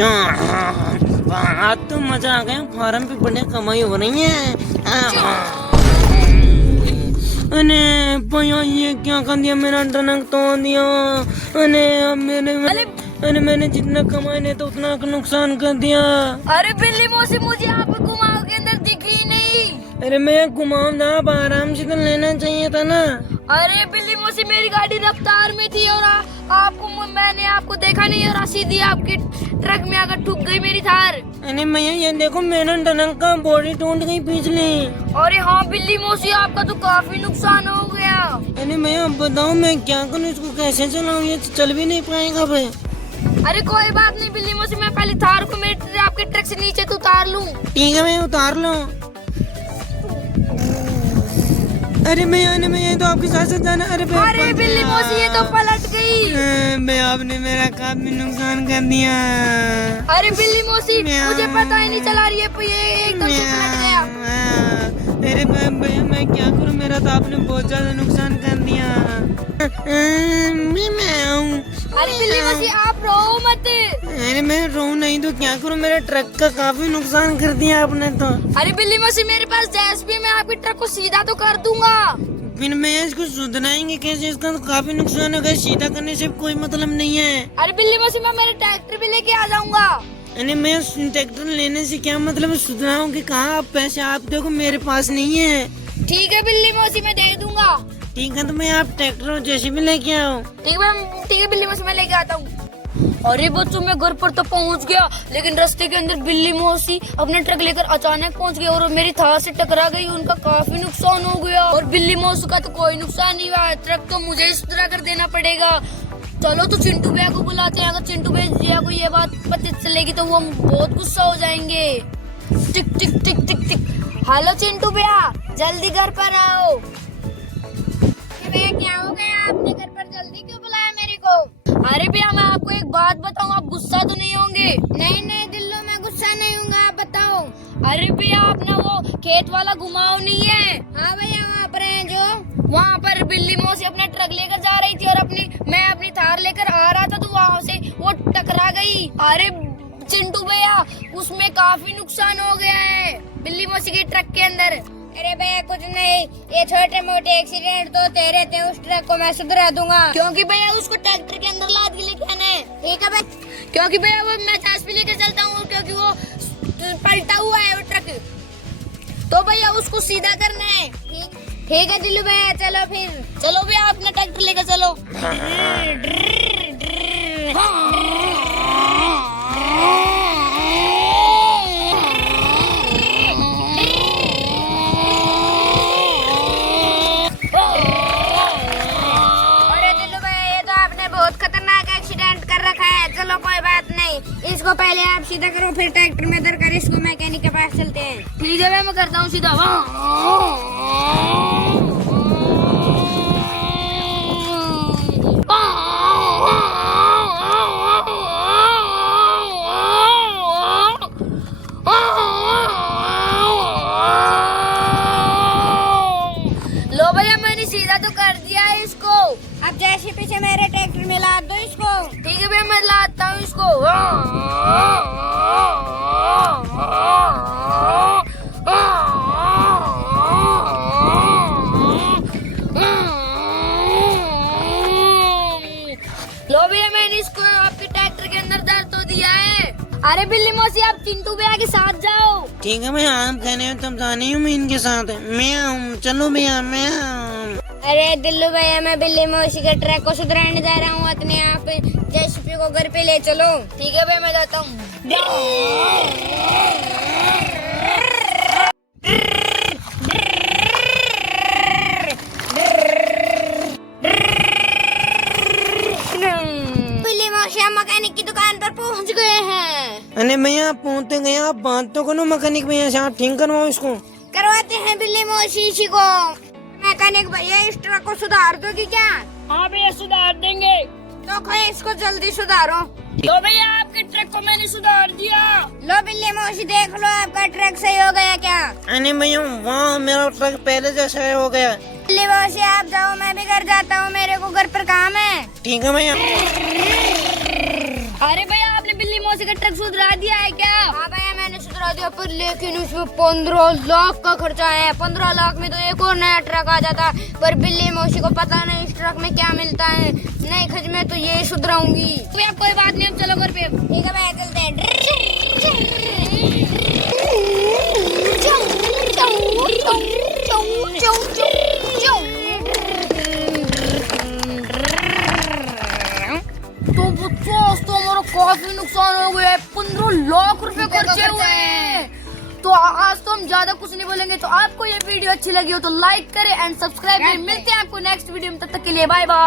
आज तो मजा आ गया, फार्म पे बढ़िया कमाई हो रही है। अने भैया ये क्या कर दिया, मेरा टनक तोड़ दिया। मैंने जितना कमाई नहीं तो उतना नुकसान कर दिया। अरे बिल्ली मौसी, मुझे आपको घुमाओ के अंदर दिखी ही नहीं। अरे मैं घुमाऊं ना, आप आराम से तो लेना चाहिए था ना। अरे बिल्ली मौसी, मेरी गाड़ी रफ्तार में थी और मैंने आपको देखा नहीं और सीधी आपके ट्रक में आकर ठुक गई मेरी थार। अरे भैया ये देखो, मेरा टनक का बॉडी टूट गई पिछली। अरे हाँ बिल्ली मौसी, आपका तो काफी नुकसान हो गया। अरे भैया अब बताओ मैं क्या करूँ, इसको कैसे चलाऊं, ये चल भी नहीं पाएगा भाई। अरे कोई बात नहीं बिल्ली मौसी, मैं पहले थार को मेरे आपके ट्रक से नीचे तो उतार लूं। ठीक है, मैं उतार लो। अरे मैं तो आपके साथ साथ जाना। अरे बिल्ली मौसी, ये तो पलट गई। मैं आपने मेरा काफी नुकसान कर दिया। अरे बिल्ली मौसी, मुझे पता ही नहीं चला रही है, ये एकदम से पलट गया। अरे भैया मैं क्या करूं, मेरा तो आपने बहुत ज्यादा नुकसान कर दिया। मैं आऊं। अरे बिल्ली मौसी, आप रो मत। अरे मैं रो नहीं तो क्या करूं, मेरे ट्रक का काफी नुकसान कर दिया आपने तो। अरे बिल्ली मौसी, मेरे पास जेसीबी, मैं आपके ट्रक को सीधा तो कर दूंगा। फिर मैं इसको सुधराएंगे कैसे, इसका तो काफी नुकसान हो गया, सीधा करने से कोई मतलब नहीं है। अरे बिल्ली मौसी, मैं मेरे ट्रैक्टर भी लेके आ जाऊंगा। अरे मैं ट्रैक्टर लेने से क्या मतलब, सुधराऊंगी कहाँ, आप पैसे आप देखो मेरे पास नहीं है। ठीक है बिल्ली मौसी, मैं दे दूंगा। ठीक है, तो मैं आप ट्रैक्टर और जैसे भी लेके आओ। ठीक है बिल्ली मौसी, मैं लेके आता हूँ। अरे बच्चों, मैं घर पर तो पहुंच गया, लेकिन रास्ते के अंदर बिल्ली मौसी अपने ट्रक लेकर अचानक पहुंच गई और मेरी थार से टकरा गई। उनका काफी नुकसान हो गया और बिल्ली मौसी का तो कोई नुकसान नहीं हुआ। ट्रक तो मुझे ही सुधरा कर देना पड़ेगा। चलो तो चिंटू भैया को बुलाते हैं, अगर चिंटू भैया को ये बात पता चलेगी तो वो बहुत गुस्सा हो जाएंगे। टिक टिक टिक टिक टिक। हेलो चिंटू भैया, जल्दी घर पर आओ। भैया क्या हो गया, आपने घर पर जल्दी क्यों बुलाया मेरे को? अरे भैया, मैं आपको एक बात बताऊं, आप गुस्सा तो नहीं होंगे? नहीं दिल्लो, मैं गुस्सा नहीं हूँगा, आप बताओ। अरे भैया, अपना वो खेत वाला घुमाओ नहीं है? हाँ भैया, वहाँ पर है जो। वहाँ पर बिल्ली मौसी अपना ट्रक लेकर जा रही थी और मैं अपनी थार लेकर आ रहा था, तो वहाँ से वो टकरा गई। अरे चिंटू भैया, उसमें काफी नुकसान हो गया है बिल्ली मौसी के ट्रक के अंदर। अरे भैया कुछ नहीं, ये छोटे मोटे एक्सीडेंट तो होते रहते हैं, उस ट्रक को मैं सुधरा दूंगा। क्योंकि भैया उसको ट्रैक्टर के अंदर लाद के लेके आना है। ठीक है भाई, क्योंकि भैया वो मैं जेसीबी लेकर चलता हूँ, क्योंकि वो पलटा हुआ है वो ट्रक, तो भैया उसको सीधा करना है। ठीक है दिल्लू भैया, चलो फिर। चलो भैया, अपना ट्रैक्टर लेकर चलो। चलो कोई बात नहीं, इसको पहले आप सीधा करो, फिर ट्रैक्टर में धर कर इसको मैकेनिक के पास चलते हैं। ठीक है, मैं करता हूँ सीधा। लो भैया, मैंने सीधा तो कर दिया है इसको। अब जैसे पीछे मेरे ट्रैक्टर में लाद दो इसको। ठीक है भैया, मैं लादता हूँ इसको। लो भैया, मैंने इसको आपके ट्रैक्टर के अंदर धर तो दिया है। अरे बिल्ली मौसी, आप चिंटू भैया के साथ जाओ। ठीक है भैया, आप कहने हैं तब जानी हूँ मैं इनके साथ। मैं आऊँ, चलो भैया मैं आऊँ। अरे दिल्लू भैया, मैं बिल्ली मौसी के ट्रक को सुधराने जा रहा हूँ, अपने आप जेसीबी को घर पे ले चलो। ठीक है भैया, मैं जाता हूँ। बिल्ली मौसी, हम मैकेनिक की दुकान पर पहुँच गए हैं। अरे भैया, आप पहुँचते गए, आप बात तो करो मैकेनिक भैया से, आप ठीक करवाओ इसको। करवाते हैं बिल्ली मौसी इसी को। मैकेनिक भैया, इस ट्रक को सुधार दोगी क्या? हाँ भैया, सुधार देंगे। तो खोए इसको जल्दी सुधारो। लो भैया, आपके ट्रक को मैंने सुधार दिया। लो बिल्ली मौसी, देख लो आपका ट्रक सही हो गया क्या? अरे भैया, वाह, मेरा ट्रक पहले जैसा हो गया। बिल्ली मौसी, आप जाओ, मैं भी घर जाता हूँ, मेरे को घर पर काम है। ठीक है भैया। अरे भैया, आपने बिल्ली मौसी मौसी का ट्रक सुधरा दिया है क्या? हाँ भैया मैंने सुधरा दिया, पर लेकिन उसमें 15 लाख का खर्चा है। 15 लाख में तो एक और नया ट्रक आ जाता, पर बिल्ली मौसी को पता नहीं इस ट्रक में क्या मिलता है। नहीं खर्च में तो ये सुधराऊंगी। भैया कोई बात नहीं, अब चलो घर पे। ठीक है भैया चलते हैं। तो बच्चों आज तो हमारा काफी नुकसान हो गया है। 15 लाख रुपए खर्चे हुए हैं। तो आज तो हम ज्यादा कुछ नहीं बोलेंगे। तो आपको ये वीडियो अच्छी लगी हो तो लाइक करें एंड सब्सक्राइब करें। मिलते हैं आपको नेक्स्ट वीडियो में, तब तक के लिए बाय बाय।